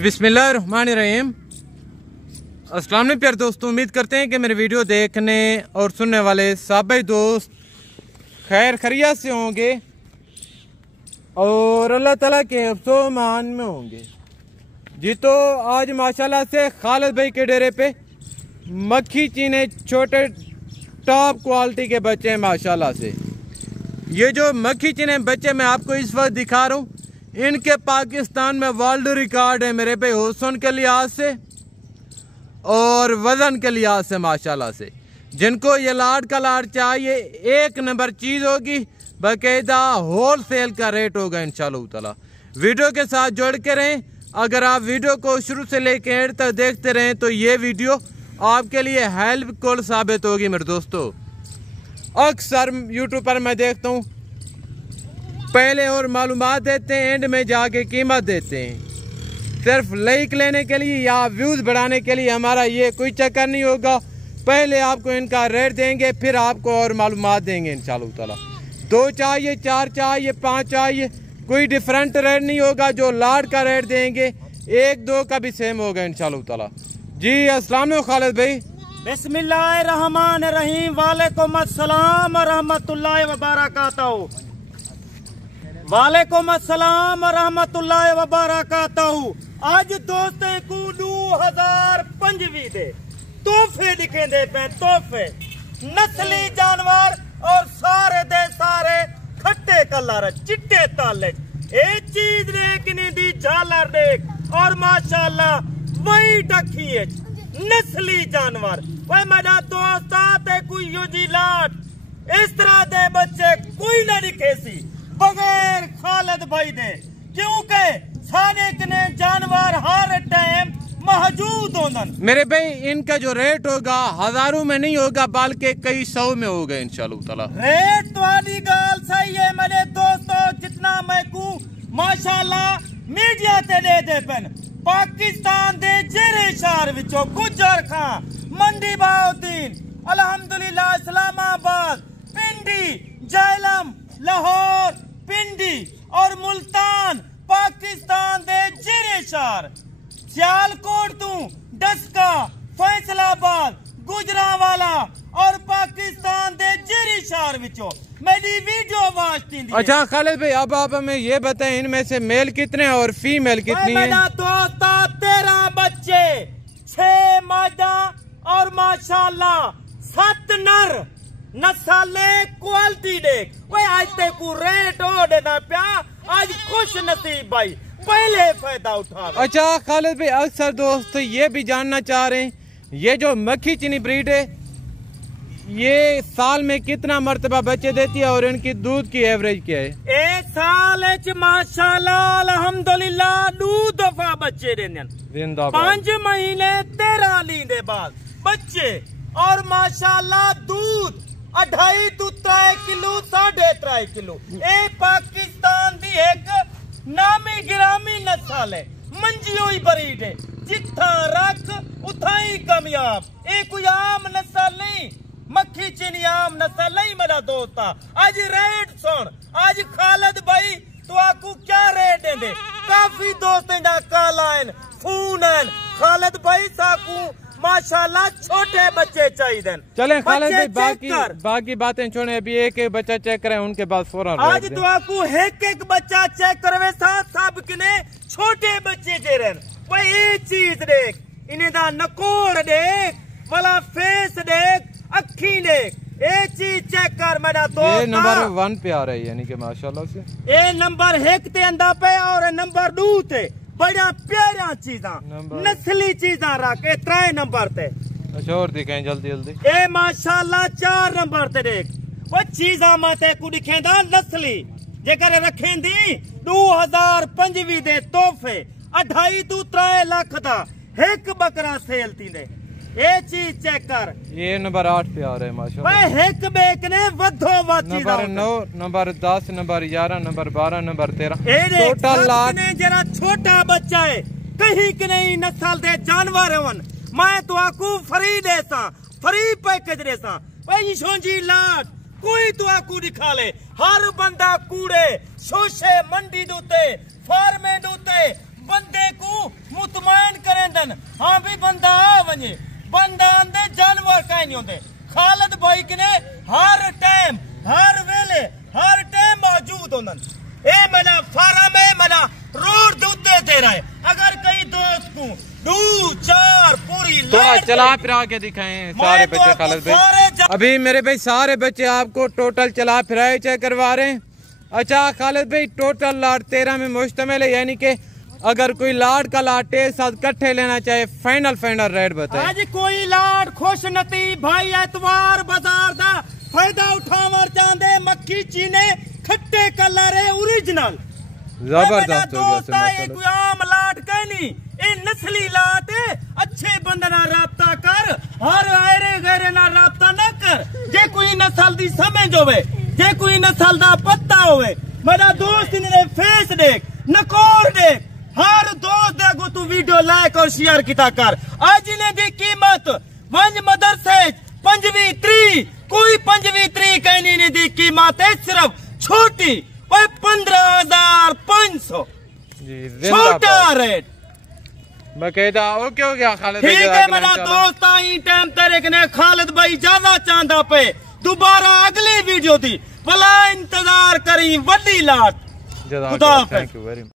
बिस्मिल्लाहिर्रहमानिर्रहीम। अस्सलाम वालेकुम प्यारे दोस्तों, उम्मीद करते हैं कि मेरे वीडियो देखने और सुनने वाले सभी दोस्त खैर खैरियत से होंगे और अल्लाह ताला के हिफ्ज़ो-ओ-मान में होंगे जी। तो आज माशाल्लाह से खालिद भाई के डेरे पे मक्खी चीने छोटे टॉप क्वालिटी के बच्चे हैं माशाल्लाह से। ये जो मक्खी चीने बच्चे मैं आपको इस वक्त दिखा रहा हूँ, इनके पाकिस्तान में वर्ल्ड रिकॉर्ड है मेरे भाई, हुस्न के लिहाज से और वजन के लिहाज से माशाल्लाह से। जिनको ये लाड का लाड चाहिए, एक नंबर चीज़ होगी, बाकायदा होल सेल का रेट होगा इंशाल्लाह ताला। वीडियो के साथ जुड़ के रहें। अगर आप वीडियो को शुरू से लेकर एंड तक देखते रहें तो ये वीडियो आपके लिए हेल्पफुल साबित होगी मेरे दोस्तों। अक्सर यूट्यूब पर मैं देखता हूँ पहले और मालूमात देते हैं, एंड में जाके कीमत देते हैं। सिर्फ लाइक लेने के लिए या व्यूज़ बढ़ाने के लिए हमारा ये कोई चक्कर नहीं होगा। पहले आपको इनका रेट देंगे, फिर आपको और मालूमात देंगे इंशाल्लाह ताला। 2 चाहिए, 4 चाहिए, 5 चाहिए, कोई डिफरेंट रेट नहीं होगा। जो लाड का रेट देंगे 1-2 का भी सेम होगा इंशाल्लाह ताला जी। अस्सलाम वालेकुम खालिद भाई। बिस्मिल्लाहिर्रहमानिर्रहीम। वालेकुम अस्सलाम व रहमतुल्लाहि व बरकातहू। वालेकुम अस्सलाम व रहमतुल्लाहि व बरकातहू। आज दोस्तें को 2025 दे तोहफे दिखे दे पे, तोहफे नस्ली जानवर और सारे दे सारे खट्टे कलर चिट्टे ताले। एक चीज देख नहीं दी झालर देख और माशाल्लाह वही डखी है नस्ली जानवर। वह मेरा दोस्त आते कोई यूजी लाट इस तरह दे बच्चे कोई ना दिखे सी बगैर खालिद भाई दे, क्योंकि सारे कने जानवर हर टाइम मौजूद होंदन मेरे भाई। इनका जो रेट होगा हजारों में नहीं होगा बल्कि कई 100 में होगा इंशाल्लाह ताला। रेट वाली गाल सही है मेरे दोस्तों। जितना मैं को माशाल्लाह मीडिया ते दे पेन पाकिस्तान दे जेरे शहर विचों गुजर खां, मंडी बहाउद्दीन, अल्हम्दुलिल्लाह, इस्लामाबाद, पिंडी, झेलम, लाहौर, पिंडी और मुल्तान पाकिस्तान दे जेरे शहर, सियालकोट तू डस्का, फैसलाबाद, गुजरांवाला और पाकिस्तान दे जेरी शहर विचों मेरी वीडियो वाचती। अच्छा खालिद भाई, अब आप हमें ये बताएं इनमें से मेल कितने हैं और फीमेल कितनी है? मेरा दोस्त 13 बच्चे, 6 मादा और माशाल्लाह 7 नर। नस्ले क्वालिटी देख वही आज तक को रेट हो देना प्या। आज खुश नसीब भाई पहले फायदा उठा। अच्छा खालिद भाई, अक्सर दोस्त ये भी जानना चाह रहे हैं ये जो मक्खी चीनी ब्रीड है ये साल में कितना मर्तबा बच्चे देती है और इनकी दूध की एवरेज क्या है? एक साल माशाल्लाह अल्हम्दुलिल्लाह 2 दफा बच्चे देने 5 महीने 13 लींदे बाद बच्चे और माशाल्लाह दूध 2.5 to 3 किलो 3.5 किलो। ए पाकिस्तान दी एक नामी गिरामी नस्ल है, मंजी हुई ब्रीड है, जिथा रख उथा ही कामयाब। ए कोई आम नस्ल नहीं, मक्खी चीनी आम नस्ल नहीं मेरा दोस्त। आज रेट सुन, आज खालिद भाई तो आपको क्या रेट देंगे? काफी दोस्त कॉल आए फोन है खालिद भाई साकू माशाल्लाह छोटे बच्चे चाहिए। चलें खालिद भाई, बाकी बातें छोड़े, अभी एक बच्चा चेक करें उनके बाद फौरन। आज तो आपको एक बच्चा चेक करवे साथ सब किने छोटे बच्चे जे रहन। वही एक चीज देख, इन्हें दा नकोड़ देख, वाला फेस देख, अखी देख, ये चीज चेक कर मेरा दोस्त। ये नंबर 1 पे आ रहा है यानी कि माशाल्लाह से। ये नंबर 1 ते अंदा पे और नंबर 2 ते बड़ा प्यारा चीजा नस्ली चीजा रख। 3 नंबर ते। अच्छा और दिखाएं जल्दी जल्दी। ए माशाल्लाह 4 नंबर ते देख वो चीजा माते को दिखेंदा नस्ली जेकर रखेंदी 2025 दे तोहफे 2.5 to 3 लाख दा एक बकरा सेल थी दे। ये चीज चेक कर, ये नंबर 8 पे आ रहा है माशाल्लाह। भाई एक बेक ने वधो वध number 9, number 10, number 11, number 12, number 13 total lakh ने जरा छोटा बच्चा है कहीं कि नहीं नस्ल दे जानवर हवन। मैं तो आकू फ्री देसा, फ्री पैकेज देसा भाई सोजी लाट कोई तो आकू दिखा ले। हर बंदा कूड़े शोशे मंडी दूते फार्मे दूते बंदे को मुत आंदन हाँ भी बंदा वने बंदा आंदे जानवर कहीं नहीं होंदे। खालिद भाई ने हर टाइम हर वेले हर टाइम मौजूद होंदन। ए मना फार्म है मना रोड दूते दे रहा है। अगर कई दोस्त को 2 4 पूरी थोड़ा चला फिरा के दिखाएं सारे बच्चे खालिद भाई। अभी मेरे भाई सारे बच्चे आपको टोटल चला फिराए चेक करवा रहे हैं। अच्छा खालिद भाई टोटल लाट 13 में मुश्तमिल है, यानी कि अगर कोई लाट का लाट एक साथ इकट्ठे लेना चाहे फाइनल रेट बताए। आज कोई लाट खुश नती भाई एतवार बाजार दा फायदा उठावर चांदे मक्खी चीने खट्टे कलर है ओरिजिनल जबरदस्त हो गया है। कोई आम लाट कहनी ए नस्ली लाट है। अच्छे बंदे ना राब्ता कर हर आयरे गहरे ना राब्ता न कर। जे कोई नस्ल दी समझ होवे जे कोई नस्ल दा पत्ता होवे मेरा दोस्त ने फेस देख नकोर देख हर दोस्त देखो तू वीडियो लाइक और शेयर किता कर। आज ने दी कीमत वंज मदरसे 5वीं 3 कोई 5वीं 3 कहनी ने दी कीमत है सिर्फ छोटी 15,500 छोटा रेट बकायदा। ओके हो गया खालिद ठीक है मेरा दोस्त आई टाइम तेरे ने खालिद भाई ज्यादा चांदा पे दोबारा अगली वीडियो थी भला इंतजार करी वड्डी लाट। खुदा हाफिज़।